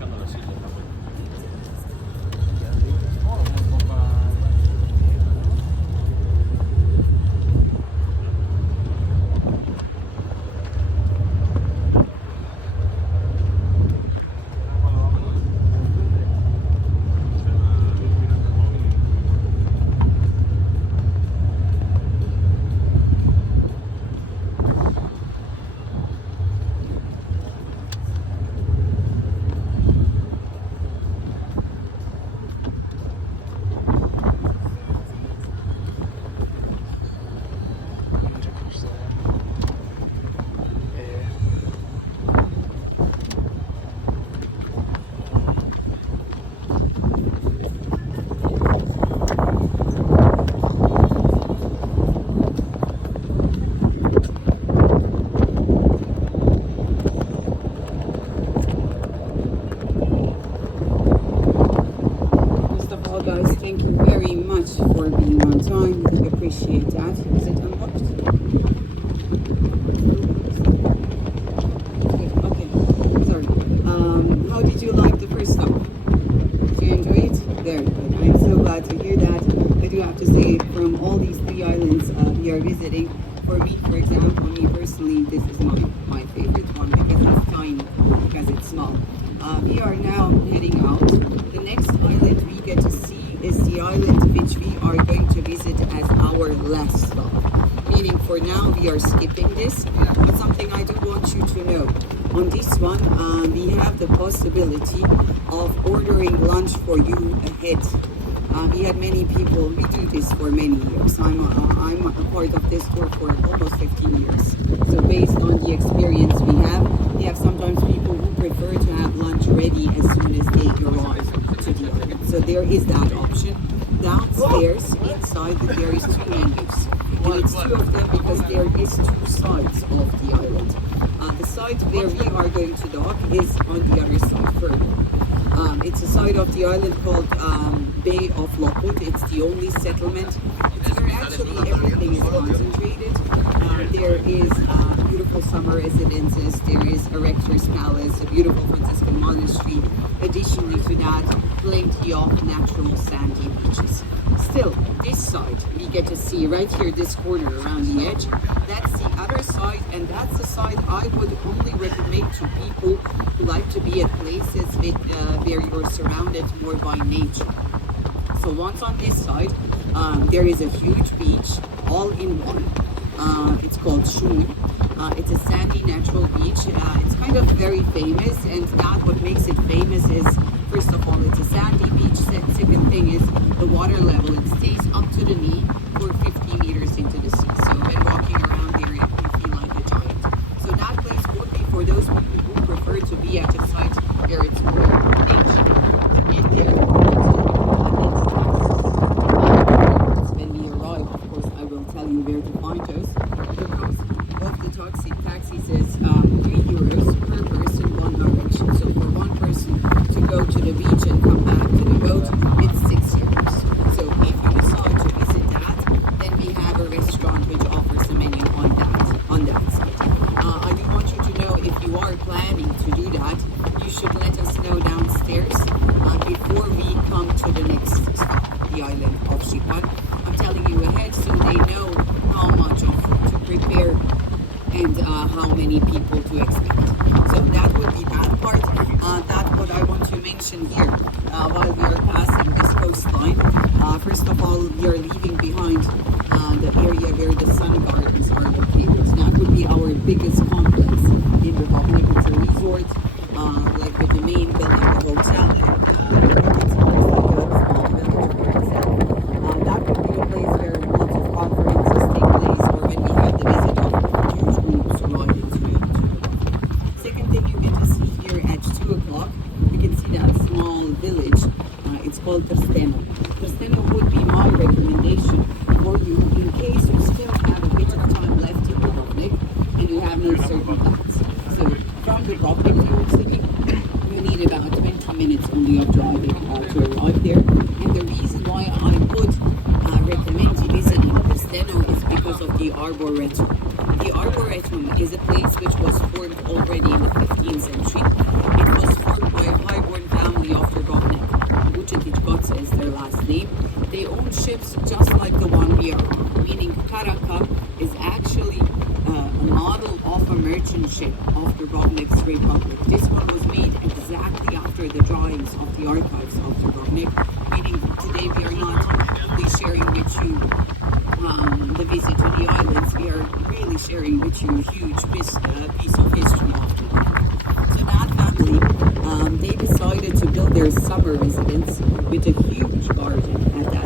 cercando la silla. Guys, thank you very much for being on time. We appreciate that. Is it unlocked? Okay, sorry. How did you like the first stop? Did you enjoy it? Very good. I'm so glad to hear that. I do have to say, from all these 3 islands we are visiting, for me, for example, me personally, this is my favorite one because it's tiny, because it's small. We are now heading out. The next island we get to see is the island which we are going to visit as our last stop. Meaning for now we are skipping this, but something I do want you to know. On this one, we have the possibility of ordering lunch for you ahead. We had many people, we do this for many years. I'm a part of this tour for almost 15 years. So based on the experience we have sometimes people who prefer to have lunch ready as soon as they arrive to the island. So there is that option. Downstairs, inside, there is 2 menus. And it's 2 of them because there is 2 sides of the island. The side where we are going to dock is on the other side further. It's a side of the island called Bay of Lockwood. It's the only settlement. It's where actually everything is concentrated. There is beautiful summer residences. There is a rector's palace, a beautiful Franciscan monastery. Additionally to that, plenty of natural sandy beaches. Still, this side we get to see right here, this corner around the edge. That's the other side, and that's the side I would only recommend to people who like to be at places where you're surrounded more by nature. So once on this side, there is a huge beach, all in one. It's called Shun. It's a sandy natural beach. It's kind of very famous, and that what makes it famous is, first of all, it's a sandy beach. Second thing is the water level. It stays up to the knee for 50 meters into the sea. So when walking around there, you feel like a giant. So that place would be for those people who prefer to be at a site where it's more nature. And there, when we arrive, of course, I will tell you where to find us. The cost of the taxis is €3 per person, one direction. So for one person to go to the beach and come back to the boat, it's €6. So if you decide to visit that, then we have a restaurant which offers a menu on that side. I do want you to know, if you are planning to do that, you should let us know downstairs before we come to the next stop, the island of Sipan. I'm telling you ahead so they know how much of food to prepare and how many people to expect. So that would be that part. That's what I want to mention here while we are passing this coastline. First of all, we are leaving behind the area where the sun gardens are located. That would be our biggest complex in the Republic. It's a resort, like with the main building, the hotel, and it's almost like a small village for itself. That would be a place where lots of conferences take place, or when we have the visit of huge groups arriving to it. Second thing you get to see here at 2 o'clock, you can see that small village. It's called Trsteno. Trsteno would be my recommendation for you in case you still have a bit of time left in Dubrovnik and you have no certain plans. So from Dubrovnik, New York City, you need about 20 minutes only of driving to arrive there. And the reason why I would recommend visiting Trsteno is because of the Arboretum. The Arboretum is a place which was formed already in the 15th century. It was formed by high just like the one we are on, meaning Karaka is actually a model of a merchant ship of the Rovnick's Republic. This one was made exactly after the drawings of the archives of the Rovnick, meaning today we are not only sharing with you the visit to the islands, we are really sharing with you a huge piece of history of the Rovnick. So that family, they decided to build their summer residence with a huge garden at that